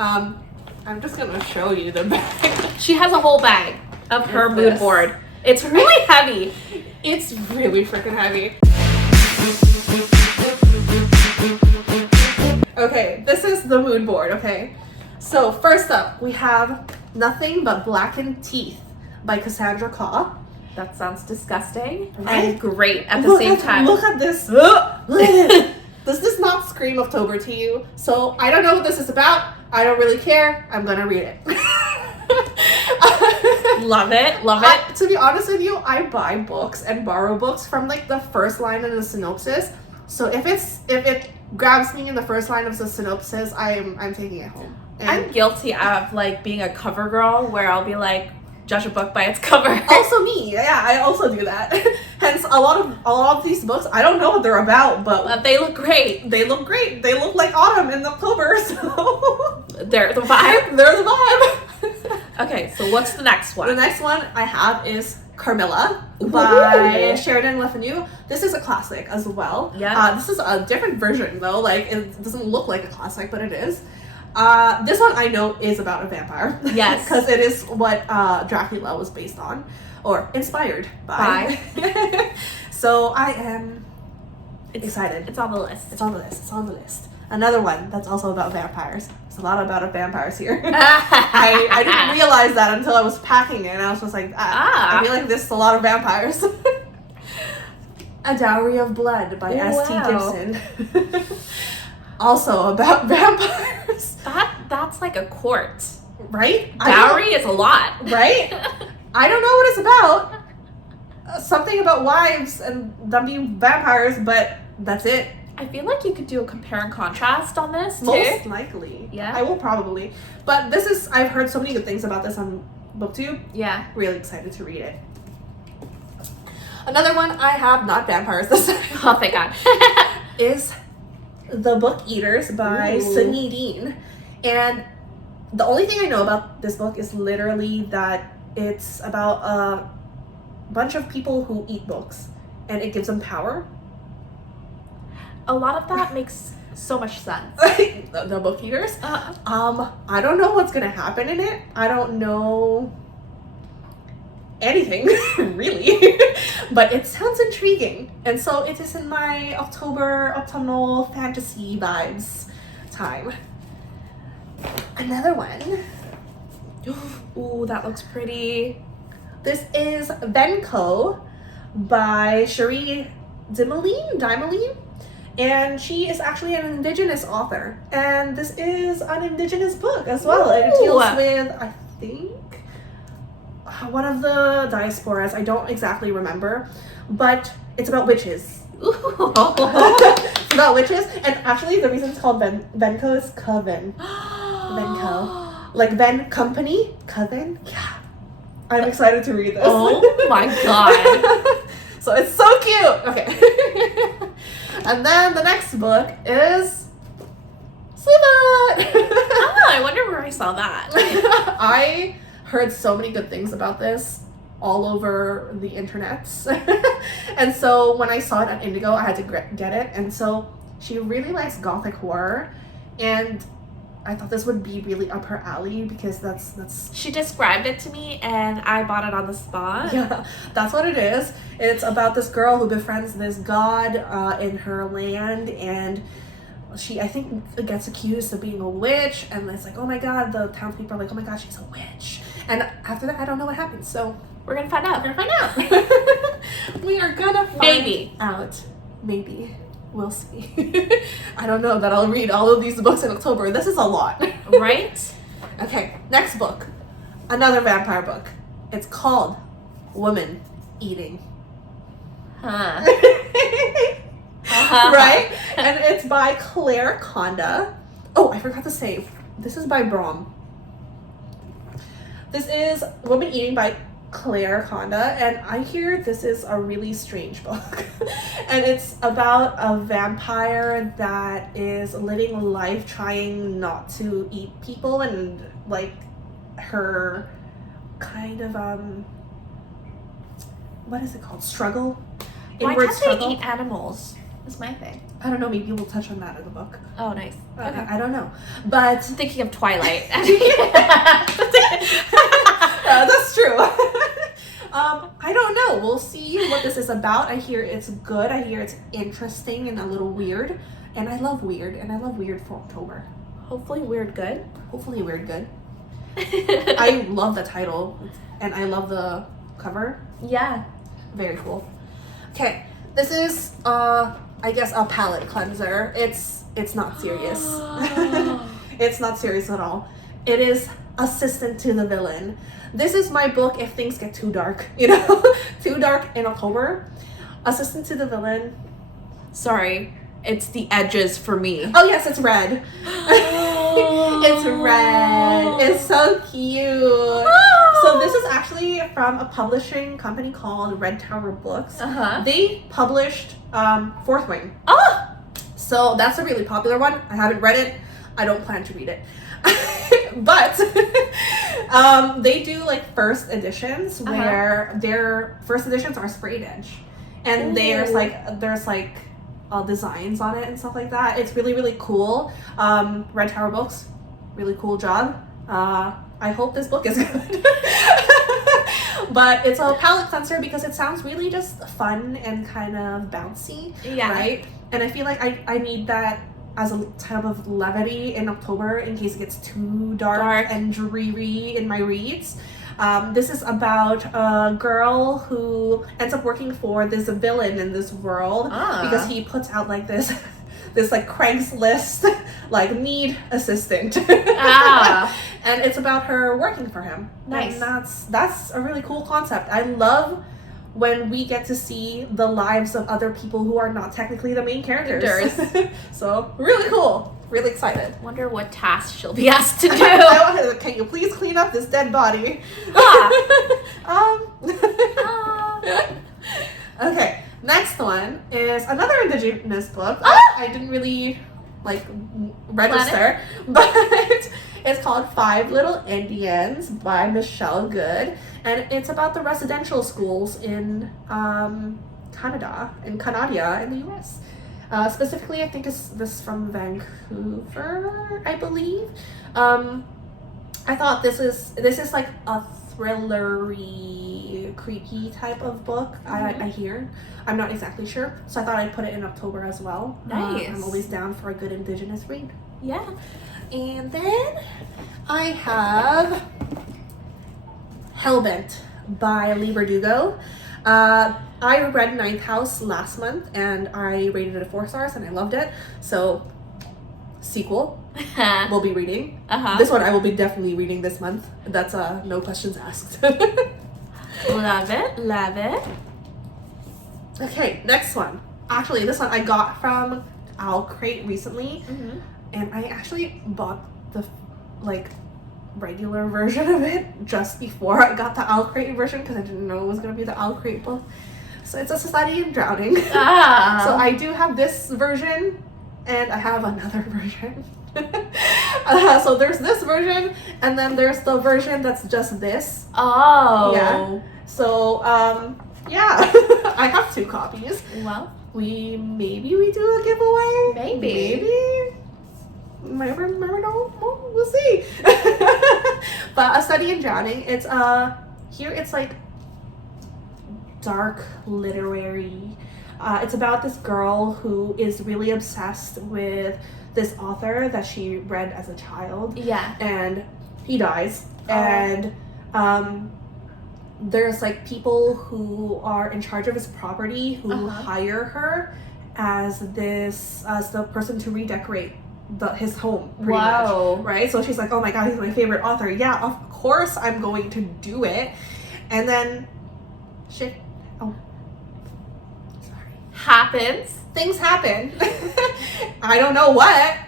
I'm just gonna show you the bag. She has a whole bag of her mood board. It's really heavy. It's really freaking heavy. Okay, this is the mood board, okay? So first up, we have Nothing But Blackened Teeth by Cassandra Claw. That sounds disgusting Right? and great at the same time. Look at this. Does this not scream October to you? So I don't know what this is about. I don't really care. I'm gonna read it. Love it. Love it. To be honest with you, I buy books and borrow books from like the first line in the synopsis. So if it grabs me in the first line of the synopsis, I'm taking it home. And I'm guilty of like being a cover girl where I'll be like, judge a book by its cover. also me, yeah, I also do that. Hence, a lot of these books, I don't know what they're about, but they look great. They look great. They look like autumn in October, so They're the vibe. They're the vibe. Okay, so what's the next one? The next one I have is Carmilla by Sheridan Le Fanu. This is a classic as well. Yeah. This is a different version though. Like it doesn't look like a classic, but it is. This one I know is about a vampire. Yes. Because it is what Dracula was based on or inspired by. So I am excited. It's on the list. It's on the list. It's on the list. Another one that's also about vampires. There's a lot about vampires here. I didn't realize that until I was packing it, and I was just like, I feel like this is a lot of vampires. A Dowry of Blood by S.T. Gibson. Also about vampires. That's like a court. Right? Dowry is a lot. Right? I don't know what it's about. Something about wives and them being vampires, but that's it. I feel like you could do a compare and contrast on this too. Most likely. Yeah. I will probably. But this is, I've heard so many good things about this on BookTube. Yeah. Really excited to read it. Another one I have, not vampires this time. Oh, thank God. is The Book Eaters by Sydney Dean. And the only thing I know about this book is literally that it's about a bunch of people who eat books and it gives them power. A lot of that makes so much sense. The Book Eaters. I don't know what's gonna happen in it. I don't know anything really, but it sounds intriguing, and so it is in my October autumnal fantasy vibes time. Another one. Ooh, that looks pretty. This is Venko by Cherie Dimaline, and she is actually an Indigenous author, and this is an Indigenous book as well. And it deals with, I think, one of the diasporas. I don't exactly remember, but it's about witches. It's about witches, and actually the reason it's called Venko is coven. Venko, like Ven Company, coven. Yeah, I'm excited to read this. Oh my God. So it's so cute. Okay. And then the next book is Slither. I wonder where I saw that. I heard so many good things about this all over the internets. And so when I saw it on Indigo, I had to get it. And so she really likes gothic horror, and I thought this would be really up her alley because that's She described it to me and I bought it on the spot. yeah, that's what it is. It's about this girl who befriends this god in her land, and she, I think, gets accused of being a witch, and it's like, oh my God, the townspeople are like, oh my God, she's a witch. And after that, I don't know what happens, so We're gonna find out. we're gonna find out. We are gonna find out. Maybe. We'll see. I don't know that I'll read all of these books in October. This is a lot. Right? Okay, next book. Another vampire book. It's called Woman Eating. Huh. Right? And it's by Claire Conda. Oh, I forgot to say, this is by Brom. This is Woman Eating by Claire Conda, and I hear this is a really strange book. And it's about a vampire that is living life trying not to eat people, and like her kind of what is it called? Struggle? Why Inward can't struggle. they eat animals? That's my thing. I don't know, maybe we'll touch on that in the book. Oh, nice. Okay. I don't know. But I'm thinking of Twilight. that's true. I don't know. We'll see what this is about. I hear it's good. I hear it's interesting and a little weird. And I love weird. And I love weird for October. Hopefully weird good. Hopefully weird good. I love the title. And I love the cover. Yeah. Very cool. Okay. This is, I guess, a palate cleanser. It's not serious. It's not serious at all. It is Assistant to the Villain. This is my book if things get too dark, you know, too dark in October. Assistant to the Villain. Sorry, it's the edges for me. Oh yes, it's red. It's red. It's so cute. So this is actually from a publishing company called Red Tower Books. They published Fourth Wing. So that's a really popular one. I haven't read it. I don't plan to read it. But they do like first editions where their first editions are sprayed edge. And there's like designs on it and stuff like that. It's really, really cool. Red Tower Books, really cool job. I hope this book is good. But it's a palate cleanser because it sounds really just fun and kind of bouncy. Yeah. Right? And I feel like I need that as a type of levity in October in case it gets too dark and dreary in my reads. This is about a girl who ends up working for this villain in this world because he puts out like this like Craigslist like need assistant. And it's about her working for him. Nice. And that's a really cool concept. I love when we get to see the lives of other people who are not technically the main characters. So really cool. Really excited. Wonder what task she'll be asked to do. Can you please clean up this dead body? Okay, next one is another Indigenous book. I didn't really like register, but it's called Five Little Indians by Michelle Good, and it's about the residential schools in Canada, in the US. Specifically, I think this from Vancouver, I believe. I thought this is like a thrillery, creepy type of book. I hear. I'm not exactly sure, so I thought I'd put it in October as well. Nice. I'm always down for a good Indigenous read. Yeah. And then I have Hellbent by Lee Verdugo. I read Ninth House last month and I rated it 4 stars and I loved it. So, sequel we'll be reading. This one I will be definitely reading this month. That's no questions asked. Love it. Love it. Okay, next one. Actually, this one I got from Owl Crate recently. And I actually bought the regular version of it just before I got the Owl Crate version because I didn't know it was going to be the Owl Crate book. So it's A Society in Drowning. So I do have this version and I have another version. So there's this version and then there's the version that's just this. Yeah. So yeah, I have 2 copies. Well, maybe we do a giveaway. Maybe. Never know. We'll see. But A Study in Drowning, it's here it's like dark literary. It's about this girl who is really obsessed with this author that she read as a child. Yeah. And he dies. And there's like people who are in charge of his property who hire her as the person to redecorate his home pretty much, right? So she's like, oh my god, he's my favorite author. Yeah, of course I'm going to do it. And then shit happens. Things happen. I don't know what.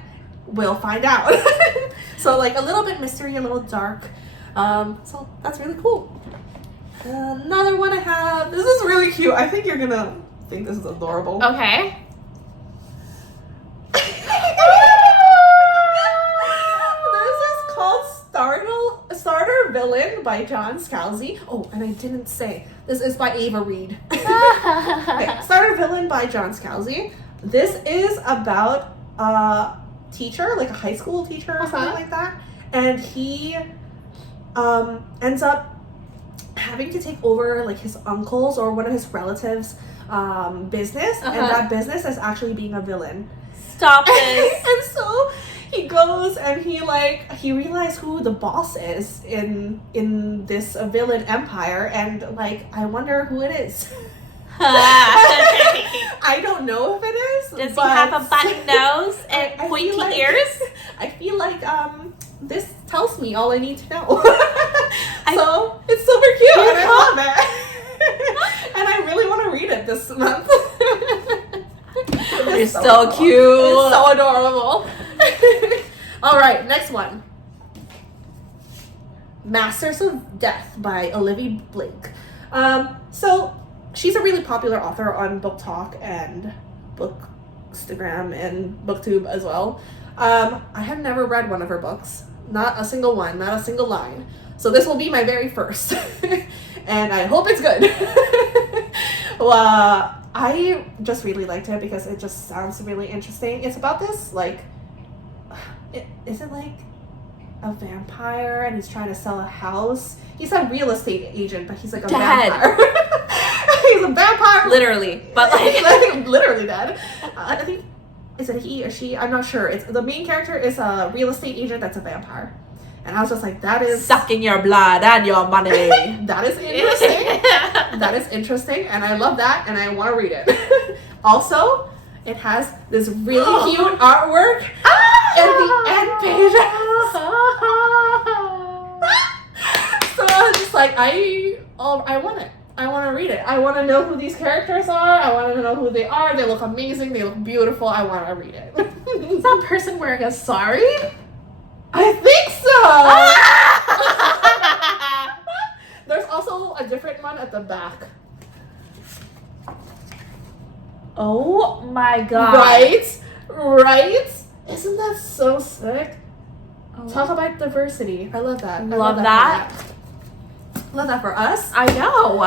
We'll find out. So like a little bit mystery, a little dark. So that's really cool. Another one I have. This is really cute. I think you're gonna think this is adorable. Okay. This is called Starter Villain by John Scalzi. Oh, and I didn't say. This is by Ava Reed. Okay, Starter Villain by John Scalzi. This is about a teacher, like a high school teacher or something like that. And he ends up having to take over like his uncle's or one of his relatives' business. And that business is actually being a villain. Stop this. And so he goes and he realized who the boss is in this villain empire, and like I wonder who it is. I don't know if it is. Does he have a button nose and pointy ears? I feel like this tells me all I need to know. So it's super cute and I love it. And I really want to read it this month. It's so cute. It's so adorable. All right, next one. Masters of Death by Olivia Blake. So she's a really popular author on Book Talk and Bookstagram and BookTube as well. I have never read one of her books. Not a single one, not a single line. So this will be my very first. And I hope it's good. Well, I just really liked it because it just sounds really interesting. It's about this, like, is it like a vampire and he's trying to sell a house? He's a real estate agent, but he's like a vampire. He's a vampire. Literally. But like literally dead. I think, is it he or she? I'm not sure. It's the main character is a real estate agent that's a vampire. And I was just like, that is sucking your blood and your money. That is interesting. That is interesting, and I love that, and I want to read it. Also, it has this really cute artwork in the end pages. So I was just like, I want it. I want to read it. I want to know who these characters are. I want to know who they are. They look amazing. They look beautiful. I want to read it. Is that person wearing a sari? I think so. There's also a different one at the back. Oh my god. Right? Isn't that so sick? Oh. Talk about diversity. I love that. Love that. Love that for us. I know.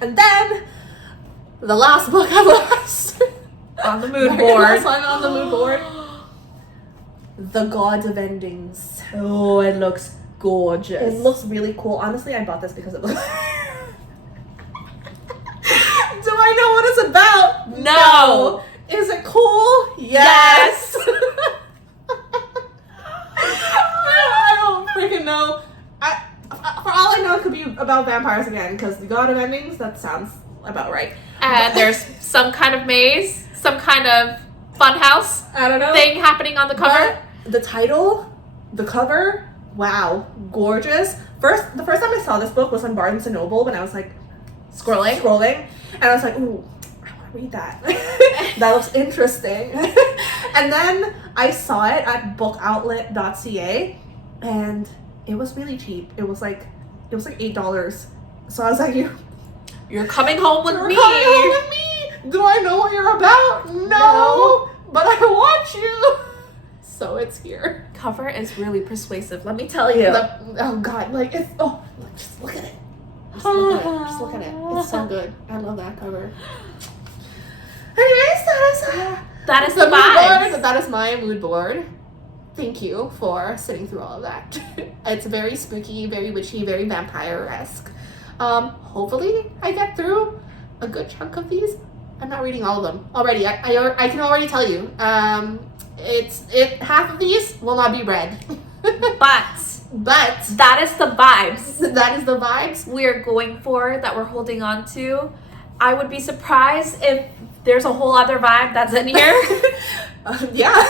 And then the last book I lost on the mood board. Last one on the mood board. The Gods of Endings. Oh, it looks gorgeous. It looks really cool. Honestly, I bought this because it looks. Do I know what it's about? No. Is it cool? Yes. I don't freaking know. For all I know, it could be about vampires again, because the God of Endings, that sounds about right. And there's some kind of maze, some kind of funhouse, I don't know, thing happening on the cover. But the title, the cover, wow, gorgeous. The first time I saw this book was on Barnes & Noble when I was like scrolling, and I was like, ooh, I want to read that. That looks interesting. And then I saw it at bookoutlet.ca, and it was really cheap. It was like $8. So I was like, you're coming home with me. Coming home with me. Do I know what you're about? No. But I want you. So it's here. Cover is really persuasive, let me tell you. Oh god, like it's just look at it. Just look at it. It's so good. I love that cover. Anyways, that is the vibes. board. That is my mood board. Thank you for sitting through all of that. It's very spooky, very witchy, very vampire-esque. Hopefully I get through a good chunk of these. I'm not reading all of them already. I can already tell you. Half of these will not be read. But that is the vibes. That is the vibes we're going for, that we're holding on to. I would be surprised if there's a whole other vibe that's in here. Yeah.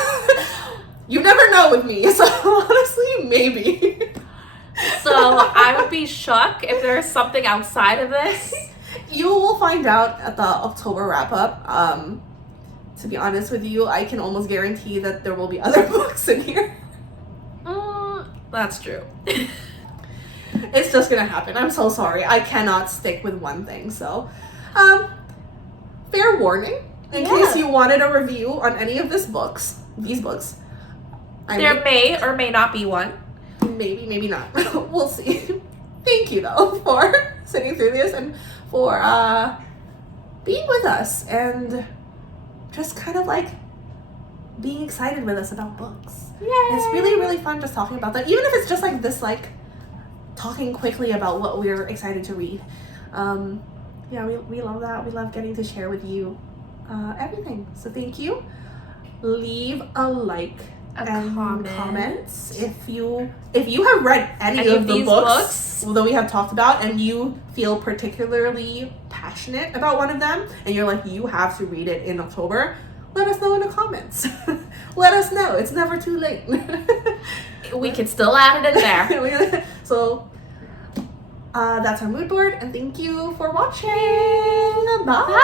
You never know with me, so honestly, maybe. So I would be shook if there's something outside of this. You will find out at the October wrap-up. To be honest with you, I can almost guarantee that there will be other books in here. That's true. It's just gonna happen. I'm so sorry. I cannot stick with one thing, so... fair warning, in case you wanted a review on any of these books. There may or may not be one. Maybe not. We'll see. Thank you, though, for sitting through this and for being with us and just kind of like being excited with us about books. Yay! It's really, really fun just talking about that. Even if it's just like this, like talking quickly about what we're excited to read. Yeah, we love that. We love getting to share with you everything. So thank you. Leave a like and comments if you have read any of the these books that we have talked about and you feel particularly passionate about one of them and you're like, you have to read it in October. Let us know in the comments. Let us know. It's never too late. We could still add it in there. So that's our mood board, and thank you for watching. Bye.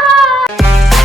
Bye.